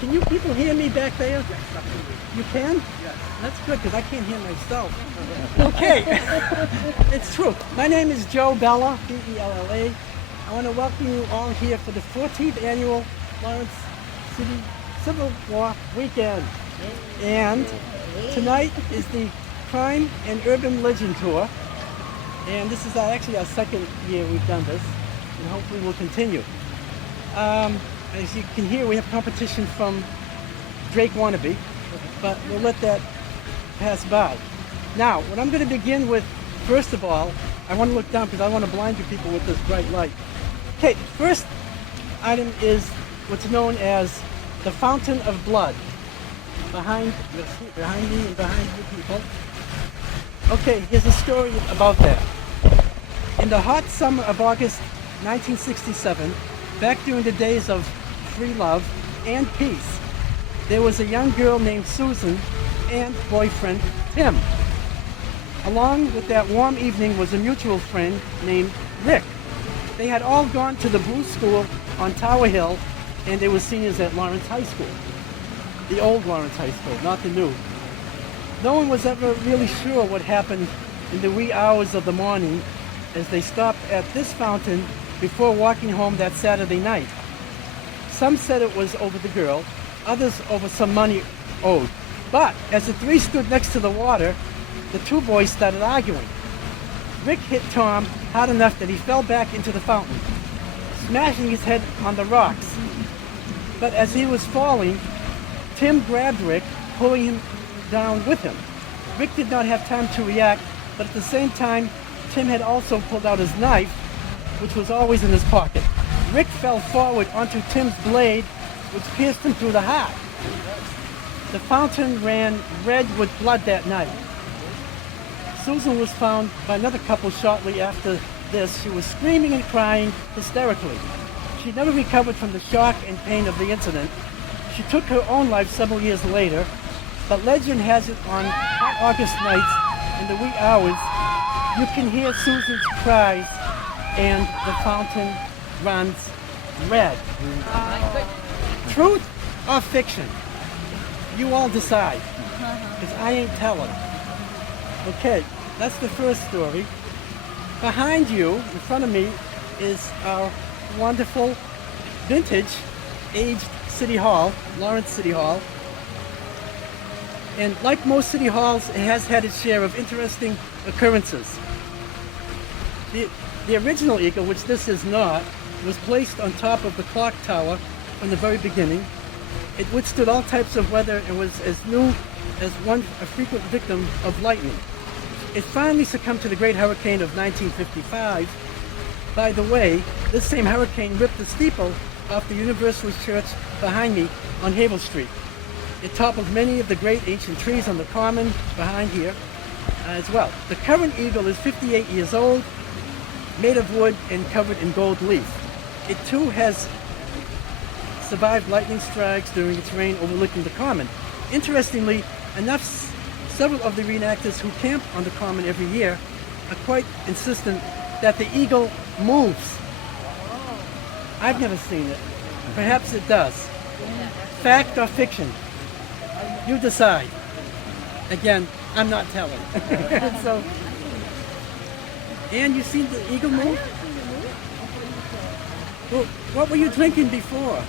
Can you people hear me back there? You can? That's good because I can't hear myself. Okay, it's true. My name is Joe Bella, B-E-L-L-A. I want to welcome you all here for the 14th annual Lawrence City Civil War Weekend. And tonight is the Crime and Urban Legend Tour. And this is actually our second year we've done this, and hopefully we'll continue. As you can hear, we have competition from Drake Wannabe, but we'll let that pass by. Now, what I'm going to begin with, first of all, I want to look down because I want to blind you people with this bright light. Okay, first item is what's known as the Fountain of Blood. Behind me and behind you people. Okay, here's a story about that. In the hot summer of August 1967, back during the days of free love and peace, there was a young girl named Susan and boyfriend Tim. Along with that warm evening was a mutual friend named Rick. They had all gone to the Blue School on Tower Hill, and they were seniors at Lawrence High School. The old Lawrence High School, not the new. No one was ever really sure what happened in the wee hours of the morning as they stopped at this fountain before walking home that Saturday night. Some said it was over the girl, others over some money owed. But as the three stood next to the water, the two boys started arguing. Rick hit Tom hard enough that he fell back into the fountain, smashing his head on the rocks. But as he was falling, Tim grabbed Rick, pulling him down with him. Rick did not have time to react, but at the same time, Tim had also pulled out his knife, which was always in his pocket. Rick fell forward onto Tim's blade, which pierced him through the heart. The fountain ran red with blood that night. Susan was found by another couple shortly after this. She was screaming and crying hysterically. She never recovered from the shock and pain of the incident. She took her own life several years later, but legend has it on hot August nights in the wee hours, you can hear Susan's cries and the fountain runs red. Truth or fiction? You all decide, because I ain't telling. Okay, that's the first story. Behind you, in front of me, is our wonderful, vintage, aged City Hall, Lawrence City Hall. And like most city halls, it has had its share of interesting occurrences. The original eagle, which this is not, was placed on top of the clock tower from the very beginning. It withstood all types of weather and was as new as a frequent victim of lightning. It finally succumbed to the great hurricane of 1955. By the way, this same hurricane ripped the steeple off the Universalist Church behind me on Havel Street. It toppled many of the great ancient trees on the common behind here as well. The current eagle is 58 years old, made of wood and covered in gold leaf. It too has survived lightning strikes during its reign overlooking the common. Interestingly enough, several of the reenactors who camp on the common every year are quite insistent that the eagle moves. I've never seen it. Perhaps it does. Fact or fiction? You decide. Again, I'm not telling. So, and you seen the eagle move? Well, what were you drinking before?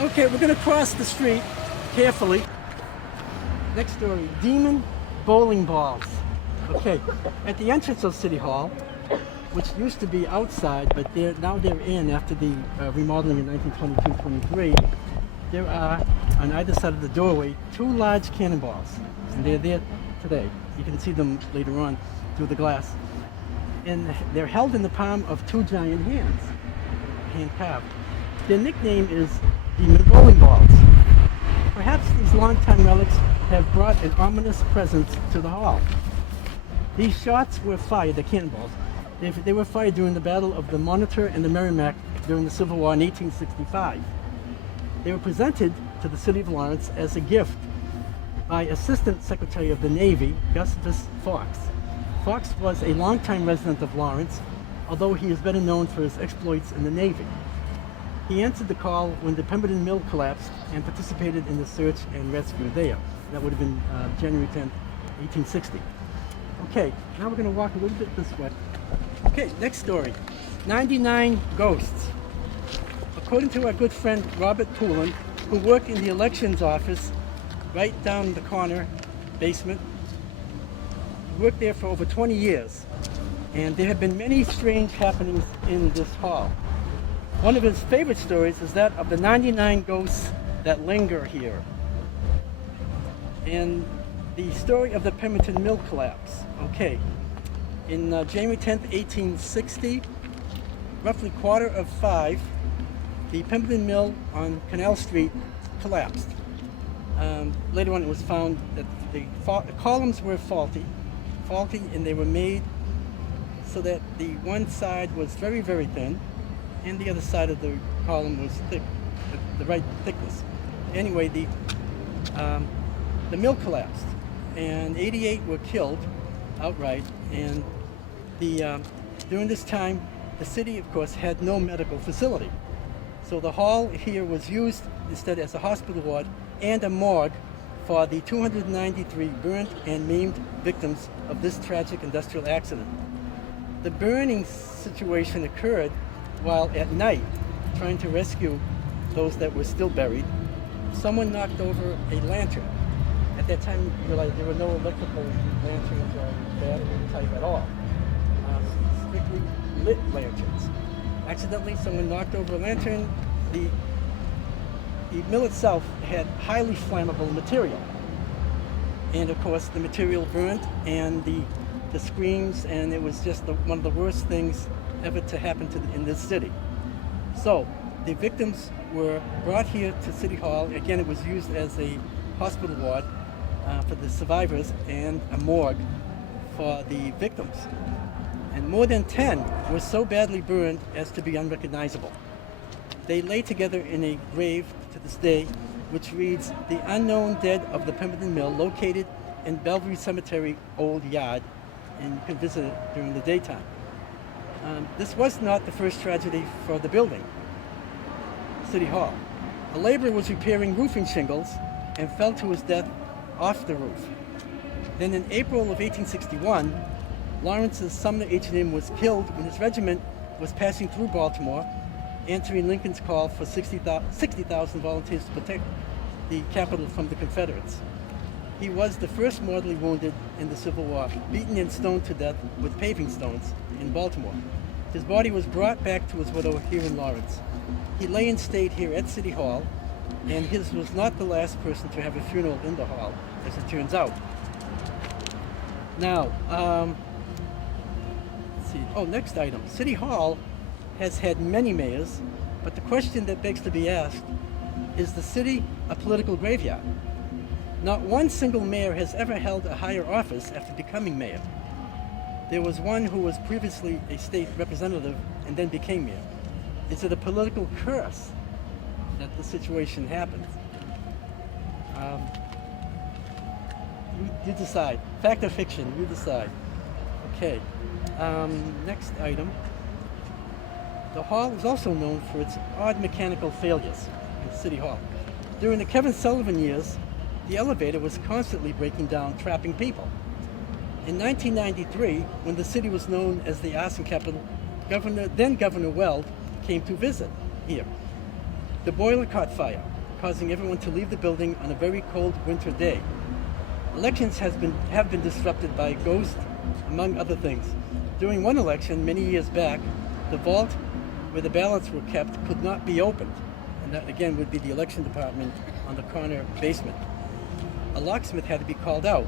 Okay, we're going to cross the street carefully. Next story, demon bowling balls. Okay, at the entrance of City Hall, which used to be outside, but now they're in after the remodeling in 1922-23, there are, on either side of the doorway, two large cannonballs. And they're there today. You can see them later on through the glass. And they're held in the palm of two giant hands, hand carved. Their nickname is demon bowling balls. Perhaps these longtime relics have brought an ominous presence to the hall. These shots were fired, the cannonballs. They were fired during the Battle of the Monitor and the Merrimack during the Civil War in 1865. They were presented to the city of Lawrence as a gift by Assistant Secretary of the Navy, Gustavus Fox. Fox was a longtime resident of Lawrence, although he is better known for his exploits in the Navy. He answered the call when the Pemberton Mill collapsed and participated in the search and rescue there. That would have been January 10th, 1860. Okay, now we're going to walk a little bit this way. Okay, next story. 99 ghosts. According to our good friend Robert Poulin, who worked in the elections office right down the corner, basement, worked there for over 20 years. And there have been many strange happenings in this hall. One of his favorite stories is that of the 99 ghosts that linger here. And the story of the Pemberton Mill collapse. Okay, in January 10th, 1860, roughly 4:45, the Pemberton Mill on Canal Street collapsed. Later on it was found that the columns were faulty, and they were made so that the one side was very, very thin, and the other side of the column was thick, the right thickness. Anyway, the mill collapsed, and 88 were killed outright. And during this time, the city, of course, had no medical facility. So the hall here was used instead as a hospital ward and a morgue for the 293 burnt and maimed victims of this tragic industrial accident. The burning situation occurred while at night, trying to rescue those that were still buried. Someone knocked over a lantern. At that time, you realized there were no electrical lanterns or battery type at all. Strictly lit lanterns. Accidentally, someone knocked over a lantern. The mill itself had highly flammable material. And of course, the material burnt, and the screams, and it was just one of the worst things ever to happen in this city. So the victims were brought here to City Hall. Again, it was used as a hospital ward for the survivors and a morgue for the victims. And more than 10 were so badly burned as to be unrecognizable. They lay together in a grave to this day, which reads, "The Unknown Dead of the Pemberton Mill, located in Bellevue Cemetery Old Yard," and you can visit it during the daytime. This was not the first tragedy for the building, City Hall. A laborer was repairing roofing shingles and fell to his death off the roof. Then in April of 1861, Lawrence's Sumner H&M was killed when his regiment was passing through Baltimore, answering Lincoln's call for 60,000 volunteers to protect the capital from the Confederates. He was the first mortally wounded in the Civil War, beaten and stoned to death with paving stones in Baltimore. His body was brought back to his widow here in Lawrence. He lay and stayed here at City Hall, and his was not the last person to have a funeral in the hall, as it turns out. Now, let's see. Oh, next item. City Hall has had many mayors, but the question that begs to be asked, is the city a political graveyard? Not one single mayor has ever held a higher office after becoming mayor. There was one who was previously a state representative and then became mayor. Is it a political curse that the situation happens? You decide. Fact or fiction, you decide. Okay. Next item. The hall is also known for its odd mechanical failures in City Hall. During the Kevin Sullivan years, the elevator was constantly breaking down, trapping people. In 1993, when the city was known as the arson capital, then Governor Weld came to visit here. The boiler caught fire, causing everyone to leave the building on a very cold winter day. Elections have been disrupted by ghosts, among other things. During one election many years back, the vault where the ballots were kept could not be opened, and that again would be the election department on the corner basement. A locksmith had to be called out.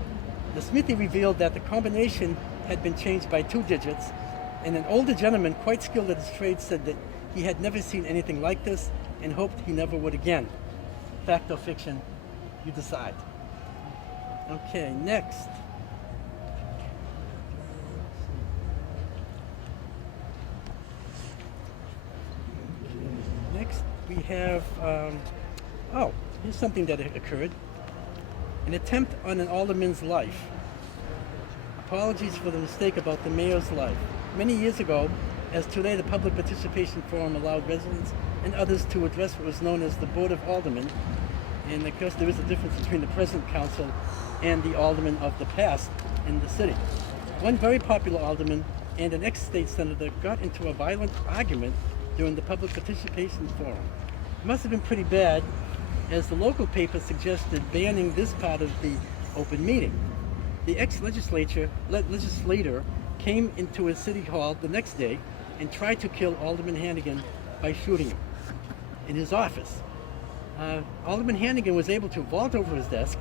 The smithy revealed that the combination had been changed by 2 digits, and an older gentleman quite skilled at his trade said that he had never seen anything like this and hoped he never would again. Fact or fiction, you decide. Okay, next. Next we have, here's something that occurred. An attempt on an alderman's life. A apologies for the mistake about the mayor's life. Many years ago, as today, the Public Participation Forum allowed residents and others to address what was known as the Board of Aldermen. And of course, there is a difference between the present council and the aldermen of the past in the city. One very popular alderman and an ex-state senator got into a violent argument during the Public Participation Forum. It must have been pretty bad, as the local paper suggested banning this part of the open meeting. The ex-legislator came into a city hall the next day and tried to kill Alderman Hannigan by shooting him in his office. Alderman Hannigan was able to vault over his desk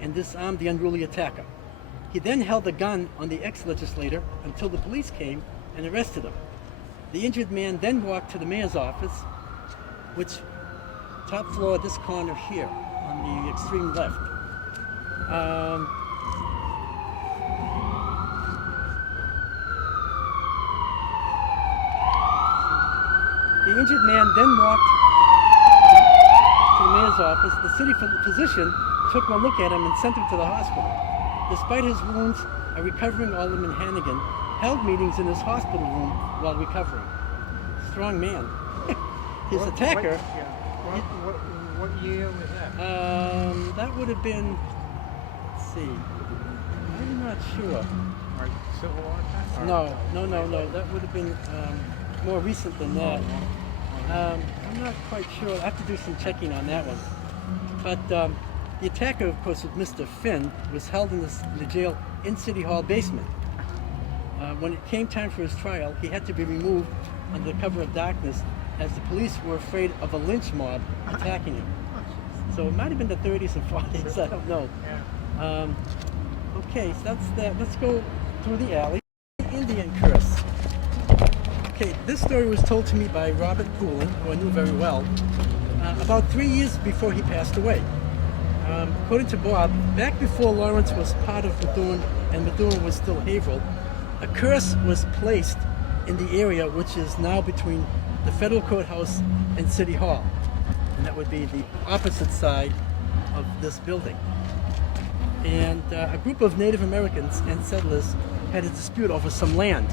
and disarm the unruly attacker. He then held a gun on the ex-legislator until the police came and arrested him. The injured man then walked to the mayor's office, which top floor, this corner here, on the extreme left. The injured man then walked to the mayor's office. The city physician took one look at him and sent him to the hospital. Despite his wounds, a recovering Alderman Hannigan held meetings in his hospital room while recovering. Strong man. His attacker... What year was that? That would have been, let's see, I'm not sure. Like Civil War time? No. That would have been more recent than that. I'm not quite sure. I have to do some checking on that one. But the attacker, of course, was Mr. Finn, was held in the jail in City Hall basement. When it came time for his trial, he had to be removed under the cover of darkness, as the police were afraid of a lynch mob attacking him. So it might have been the 30s and 40s, I don't know. Okay, so that's that. Let's go through the alley. Indian curse. Okay, this story was told to me by Robert Poulin, who I knew very well, about 3 years before he passed away. According to Bob, back before Lawrence was part of Methuen and Methuen was still Haverhill, a curse was placed in the area which is now between the federal courthouse and City Hall, and that would be the opposite side of this building. And a group of Native Americans and settlers had a dispute over some land.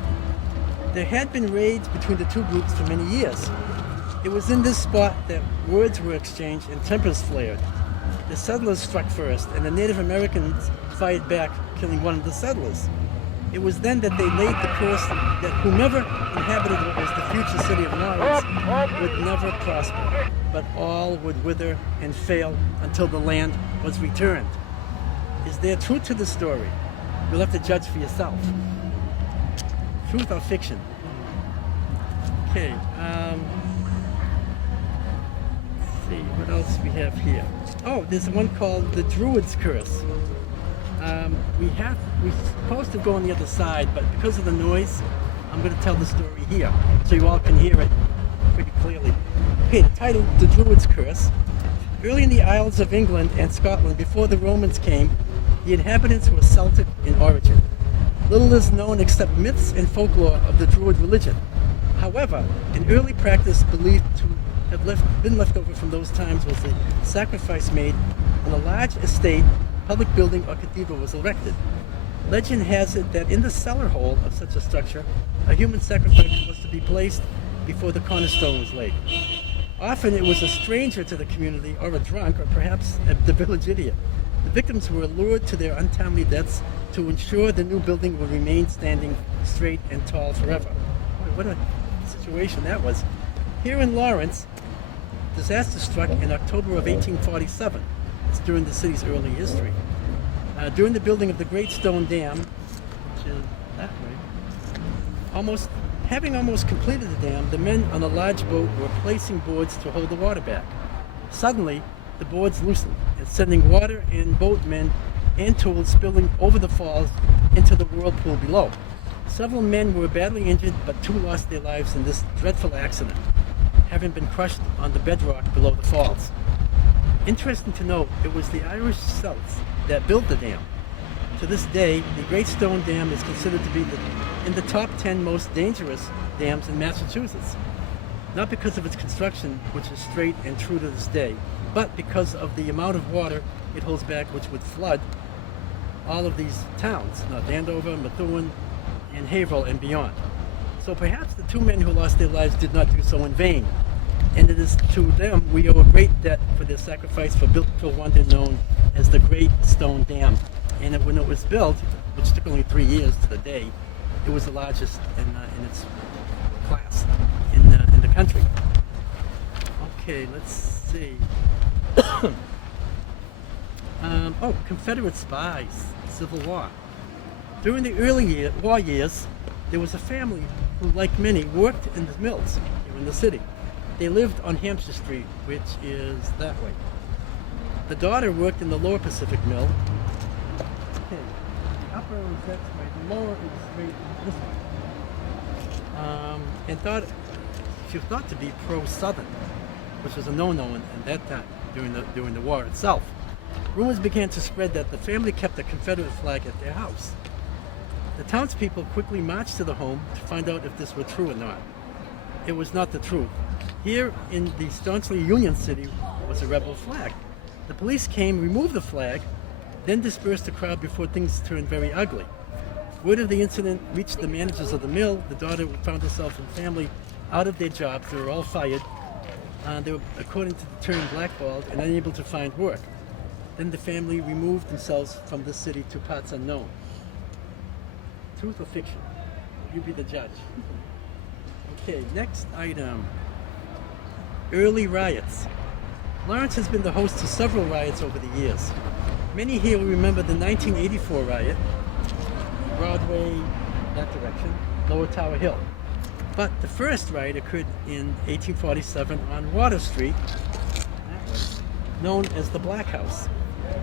There had been raids between the two groups for many years. It was in this spot that words were exchanged and tempers flared. The settlers struck first, and the Native Americans fired back, killing one of the settlers. It was then that they laid the curse that whomever inhabited what was the future city of Lawrence would never prosper, but all would wither and fail until the land was returned. Is there truth to the story? You'll have to judge for yourself. Truth or fiction? Okay, let's see, what else we have here? Oh, there's one called the Druid's Curse. We're supposed to go on the other side, but because of the noise, I'm going to tell the story here, so you all can hear it pretty clearly. Okay, the title, The Druid's Curse. Early in the Isles of England and Scotland, before the Romans came, the inhabitants were Celtic in origin. Little is known except myths and folklore of the Druid religion. However, an early practice believed to have been left over from those times was a sacrifice made on a large estate, public building or cathedral was erected. Legend has it that in the cellar hole of such a structure, a human sacrifice was to be placed before the cornerstone was laid. Often it was a stranger to the community, or a drunk, or perhaps the village idiot. The victims were lured to their untimely deaths to ensure the new building would remain standing straight and tall forever. Boy, what a situation that was. Here in Lawrence, disaster struck in October of 1847. It's during the city's early history. During the building of the Great Stone Dam, which is that way, having almost completed the dam, the men on a large boat were placing boards to hold the water back. Suddenly, the boards loosened and sending water and boatmen and tools spilling over the falls into the whirlpool below. Several men were badly injured, but 2 lost their lives in this dreadful accident, having been crushed on the bedrock below the falls. Interesting to note, it was the Irish Celts that built the dam. To this day, the Great Stone Dam is considered to be in the top 10 most dangerous dams in Massachusetts. Not because of its construction, which is straight and true to this day, but because of the amount of water it holds back, which would flood all of these towns, North Andover, Methuen, and Haverhill and beyond. So perhaps the two men who lost their lives did not do so in vain. And it is to them we owe a great debt for their sacrifice for building a wonder known as the Great Stone Dam. And when it was built, which took only 3 years to the day, it was the largest in its class in the country. Okay, let's see. Confederate spies, Civil War. During the early war years, there was a family who, like many, worked in the mills here in the city. They lived on Hampshire Street, which is that way. The daughter worked in the Lower Pacific Mill. Okay, the upper is that way, the lower is straight this way. And she was thought to be pro-Southern, which was a no-no at that time during the war itself. Rumors began to spread that the family kept a Confederate flag at their house. The townspeople quickly marched to the home to find out if this were true or not. It was not the truth. Here in the staunchly Union city was a rebel flag. The police came, removed the flag, then dispersed the crowd before things turned very ugly. Word of the incident reached the managers of the mill. The daughter found herself and family out of their jobs. They were all fired. They were, according to the term, blackballed and unable to find work. Then the family removed themselves from the city to parts unknown. Truth or fiction? You be the judge. Okay, next item. Early riots. Lawrence has been the host to several riots over the years. Many here will remember the 1984 riot, Broadway, that direction, Lower Tower Hill. But the first riot occurred in 1847 on Water Street, that way, known as the Black House,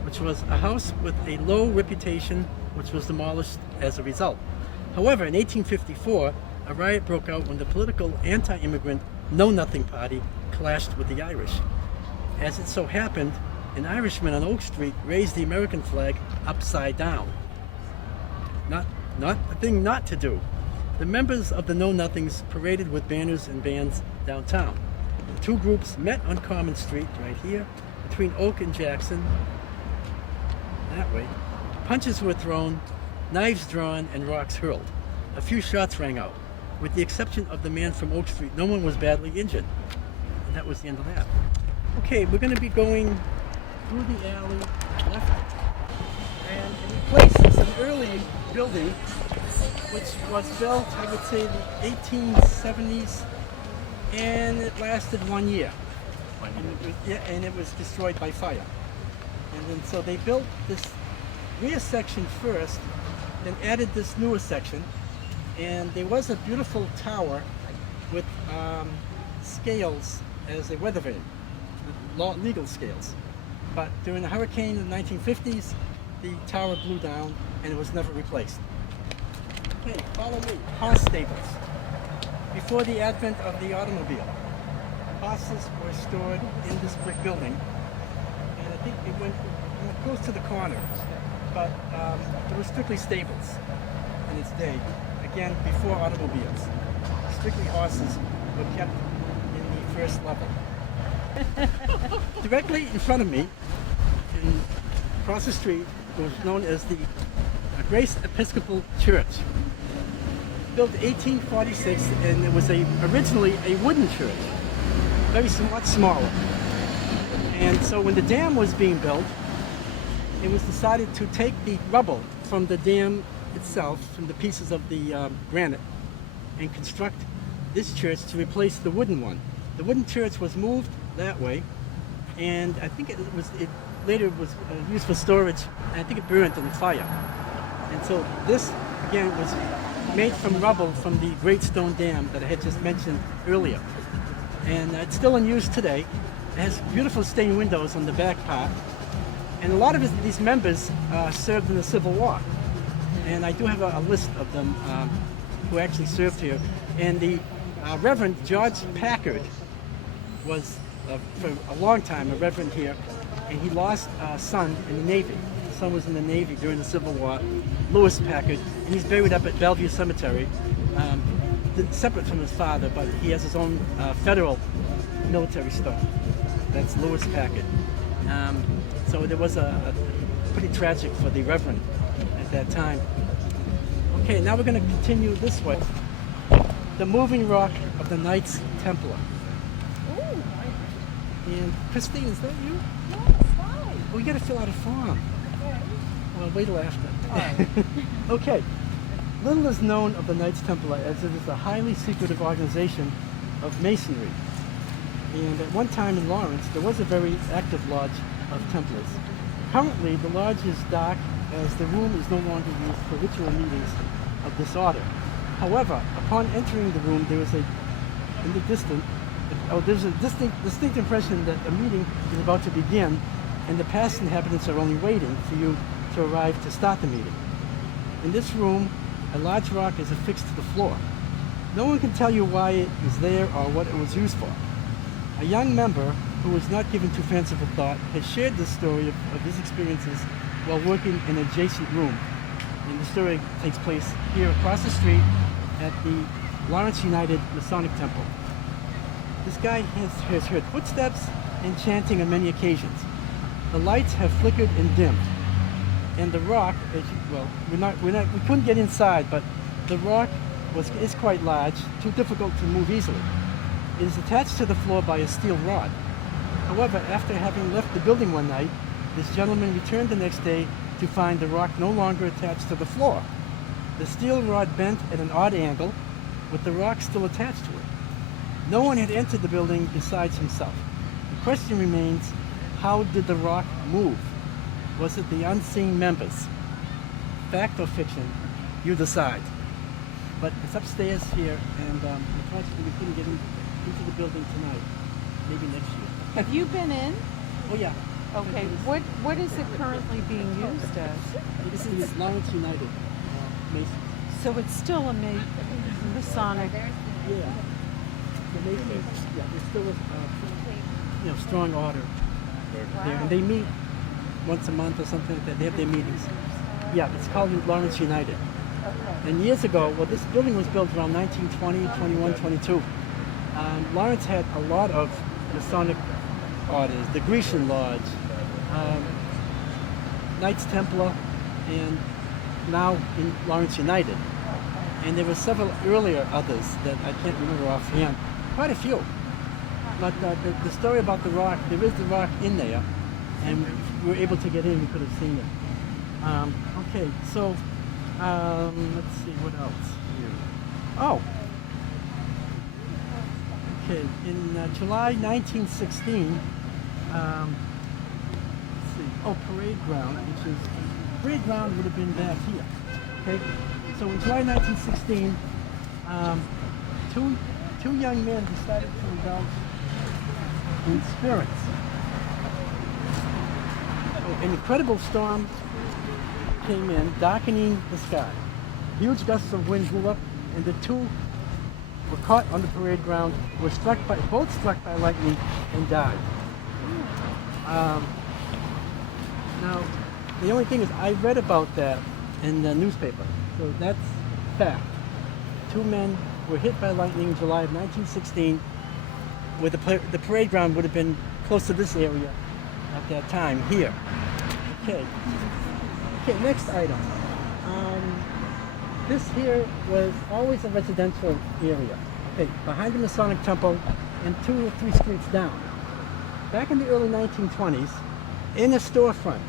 which was a house with a low reputation, which was demolished as a result. However, in 1854, a riot broke out when the political anti-immigrant Know Nothing Party clashed with the Irish. As it so happened, an Irishman on Oak Street raised the American flag upside down. Not a thing not to do. The members of the Know Nothings paraded with banners and bands downtown. The two groups met on Common Street, right here, between Oak and Jackson, that way. Punches were thrown, knives drawn, and rocks hurled. A few shots rang out. With the exception of the man from Oak Street, no one was badly injured. And that was the end of that. Okay, we're going to be going through the alley left, and it replaces an early building which was built, I would say, the 1870s, and it lasted 1 year. And it was destroyed by fire. And then so they built this rear section first, then added this newer section, and there was a beautiful tower with scales as a weather vane, legal scales. But during the hurricane in the 1950s, the tower blew down and it was never replaced. Okay, follow me. Horse stables. Before the advent of the automobile, horses were stored in this brick building, and I think it went close to the corner, but it was strictly stables in its day. Again, before automobiles. Strictly horses were kept in the first level. Directly in front of me, across the street, was known as the Grace Episcopal Church. Built in 1846, and it was originally a wooden church, much smaller. And so when the dam was being built, it was decided to take the rubble from the dam itself, from the pieces of the granite, and construct this church to replace the wooden one. The wooden church was moved that way, and I think it later was used for storage, and I think it burned in the fire. And so this, again, was made from rubble from the Great Stone Dam that I had just mentioned earlier. And it's still in use today. It has beautiful stained windows on the back part, and a lot of these members served in the Civil War. And I do have a list of them who actually served here. And the Reverend George Packard was, for a long time, a reverend here, and he lost a son in the Navy. His son was in the Navy during the Civil War, Lewis Packard, and he's buried up at Bellevue Cemetery, separate from his father, but he has his own federal military stone. That's Lewis Packard. So there was a pretty tragic for the Reverend at that time. Okay, now we're going to continue this way. The moving rock of the Knights Templar. And Christine, is that you? Oh, you got to fill out a form. Well, wait till after. Okay. Little is known of the Knights Templar as it is a highly secretive organization of masonry. And at one time in Lawrence, there was a very active lodge of Templars. Currently, the lodge is dark as the room is no longer used for ritual meetings of this order. However, upon entering the room, there's a distinct impression that a meeting is about to begin, and the past inhabitants are only waiting for you to arrive to start the meeting. In this room, a large rock is affixed to the floor. No one can tell you why it is there or what it was used for. A young member who was not given to fanciful thought has shared this story of his experiences while working in an adjacent room. And the story takes place here across the street at the Lawrence United Masonic Temple. This guy has heard footsteps and chanting on many occasions. The lights have flickered and dimmed. And the rock, we couldn't get inside, but the rock is quite large, too difficult to move easily. It is attached to the floor by a steel rod. However, after having left the building one night, this gentleman returned the next day to find the rock no longer attached to the floor. The steel rod bent at an odd angle, with the rock still attached to it. No one had entered the building besides himself. The question remains, how did the rock move? Was it the unseen members? Fact or fiction? You decide. But it's upstairs here, and unfortunately we couldn't get into the building tonight. Maybe next year. Have you been in? Oh yeah. Okay. What is it currently being used as? This is Lawrence United Masons. So it's still a Masonic. Yeah. The Masons, yeah, there's still a strong order there, and they meet once a month or something like that. They have their meetings. Yeah, it's called Lawrence United. Okay. And years ago, well, this building was built around 1920, 21, 22. Lawrence had a lot of Masonic orders, the Grecian Lodge, Knights Templar, and now in Lawrence United. And there were several earlier others that I can't remember offhand. Quite a few. But the story about the rock, there is the rock in there, and we were able to get in, we could have seen it. Okay, so let's see, what else here? Oh! Okay, in July 1916, let's see, Parade Ground, Parade Ground would have been back here. Okay, so in July 1916, two young men decided to indulge in spirits. An incredible storm came in, darkening the sky. Huge gusts of wind blew up, and the two were caught on the parade ground, were both struck by lightning, and died. Now, the only thing is, I read about that in the newspaper, so that's fact. Two men were hit by lightning in July of 1916, where the parade ground would have been close to this area at that time, here. Okay, next item. This here was always a residential area. Okay, behind the Masonic Temple and 2 or 3 streets down. Back in the early 1920s, in a storefront,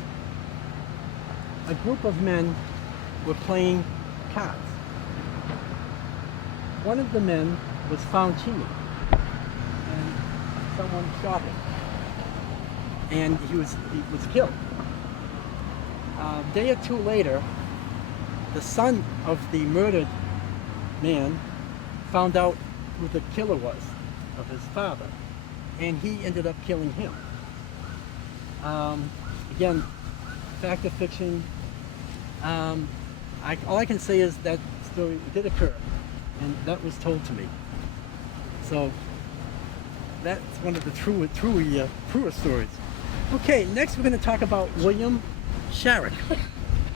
a group of men were playing cards. One of the men was found cheating, and someone shot him, and he was killed. A day or two later, the son of the murdered man found out who the killer was of his father, and he ended up killing him. Again, fact or fiction. All I can say is that story did occur, and that was told to me. So that's one of the truer stories. Okay, next we're going to talk about William Sharrock.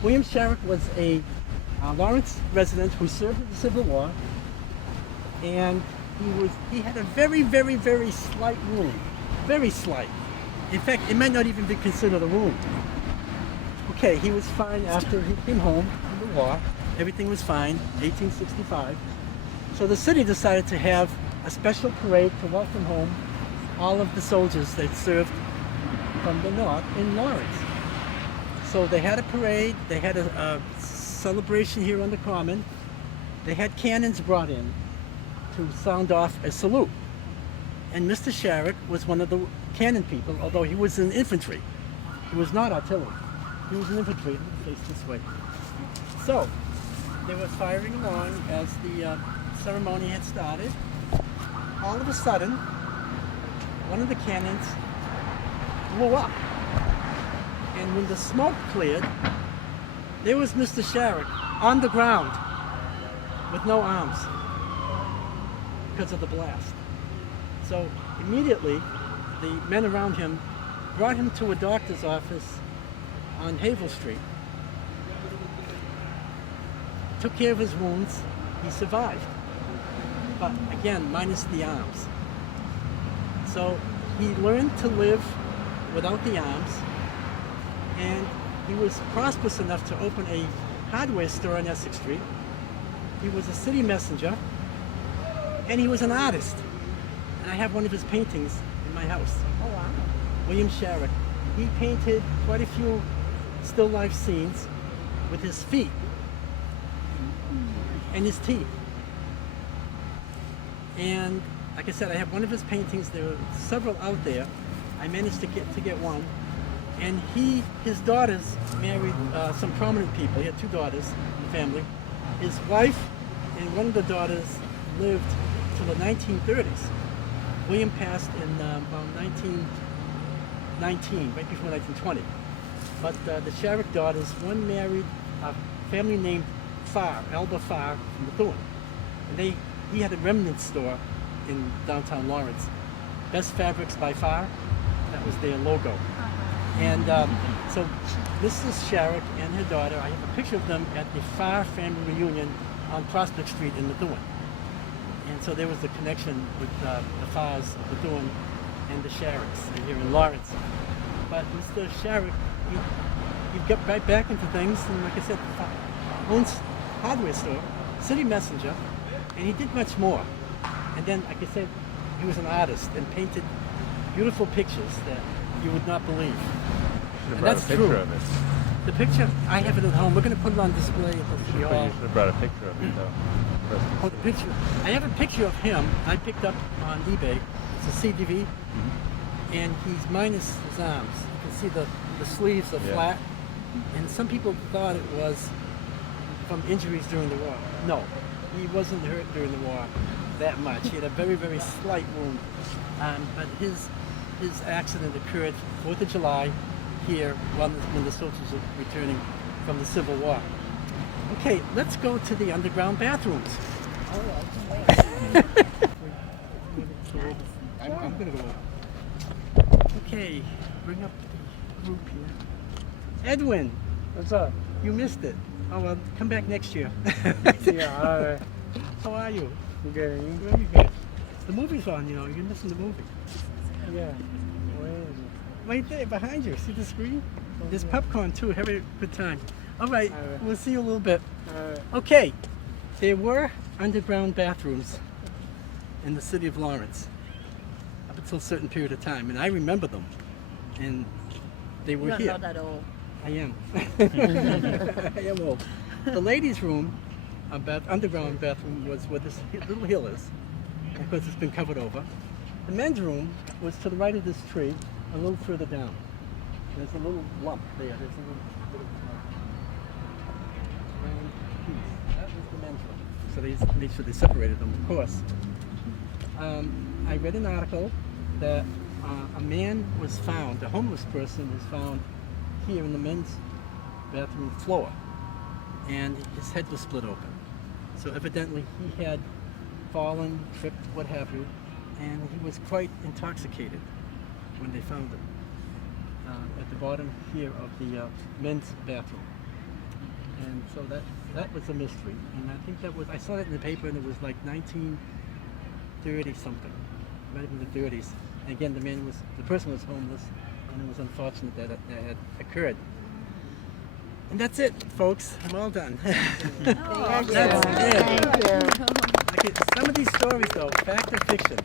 William Sharrock was a Lawrence resident who served in the Civil War, and he had a very, very, very slight wound. Very slight. In fact, it might not even be considered a wound. Okay, he was fine after he came home from the war. Everything was fine, 1865. So the city decided to have a special parade to welcome home all of the soldiers that served from the north in Lawrence. So they had a parade, they had a celebration here on the Common. They had cannons brought in to sound off a salute. And Mr. Sharrock was one of the cannon people, although he was in infantry. He was not artillery. He was in infantry. Face this way. So they were firing along as the ceremony had started. All of a sudden, one of the cannons blew up. And when the smoke cleared, there was Mr. Sharrock on the ground with no arms because of the blast. So immediately, the men around him brought him to a doctor's office on Havel Street. Took care of his wounds. He survived. But again, minus the arms. So he learned to live without the arms, and he was prosperous enough to open a hardware store on Essex Street. He was a city messenger, and he was an artist. And I have one of his paintings in my house. Oh, wow. William Sharrock. He painted quite a few still life scenes with his feet and his teeth. And like I said, I have one of his paintings. There are several out there. I managed to get one. And his daughters married some prominent people. He had two daughters in the family. His wife and one of the daughters lived till the 1930s. William passed in about 1919, right before 1920. But the Sharrock daughters, one married a family named Farr, Alba Farr from Methuen. And he had a remnant store in downtown Lawrence. Best Fabrics by Farr, that was their logo. And so Mrs. Sharrock and her daughter, I have a picture of them at the Farr family reunion on Prospect Street in Methuen. And so there was the connection with the Farrs of Methuen and the Sharrocks here in Lawrence. But Mr. Sharrock, he got right back into things, and like I said, owns hardware store, city messenger, and he did much more. And then, like I said, he was an artist and painted beautiful pictures that you would not believe. Should have And brought that's a picture true. of it. The picture, I have it at home. We're going to put it on display at the City You Hall. should have brought a picture of it, though. for us to Oh, the see. picture. I have a picture of him I picked up on eBay. It's a CDV, and he's minus his arms. You can see the sleeves are Yeah. flat, and some people thought it was from injuries during the war. No, he wasn't hurt during the war that much. He had a very, very slight wound, but his accident occurred 4th of July here when the soldiers were returning from the Civil War. Okay, let's go to the underground bathrooms. I'm gonna go. Okay, bring up the group here. Edwin, What's up? you missed it. Oh well, come back next year. Yeah, alright. How are you? You good? You? Very good. The movie's on, you know. You're missing the movie. Yeah. Where is it? Right there, behind you. See the screen? There's yeah. popcorn too. Have a good time. All right, All right. we'll see you a little bit. Alright. Okay, there were underground bathrooms in the city of Lawrence up until a certain period of time, and I remember them. And they were You're here. not that old. I am. I am old. The ladies' room, underground bathroom, was where this little hill is. Of course, it's been covered over. The men's room was to the right of this tree, a little further down. There's a little lump there. There's a little bit of round piece. That was the men's room. So they made sure they separated them, of course. I read an article that a man was found, a homeless person was found here in the men's bathroom floor, and his head was split open. So evidently he had fallen, tripped, what have you, and he was quite intoxicated when they found him at the bottom here of the men's bathroom. And so that was a mystery, and I think that was, I saw that in the paper, and it was like 1930 something, might have been the 30s. And again, the person was homeless, and it was unfortunate that that had occurred. And that's it, folks. I'm all done. Thank That's you. it. Thank you. Okay, some of these stories, though, fact or fiction,